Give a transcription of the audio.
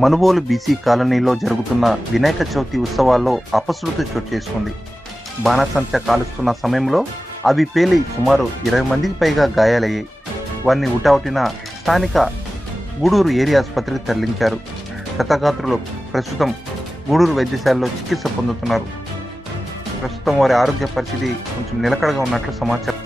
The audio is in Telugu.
మనుబోలు బీసీ కాలనీలో జరుగుతున్న వినాయక చవితి ఉత్సవాల్లో అపశృతి చోటు చేసుకుంది. బాణసంచా కాలుస్తున్న సమయంలో అవి పేలి సుమారు 20 మందికి పైగా గాయాలయ్యాయి. వారిని ఉటావుటిన స్థానిక గూడూరు ఏరియా ఆసుపత్రికి తరలించారు. క్షతగాత్రులు ప్రస్తుతం గూడూరు వైద్యశాలలో చికిత్స పొందుతున్నారు. ప్రస్తుతం వారి ఆరోగ్య పరిస్థితి కొంచెం నిలకడగా ఉన్నట్లు సమాచారం.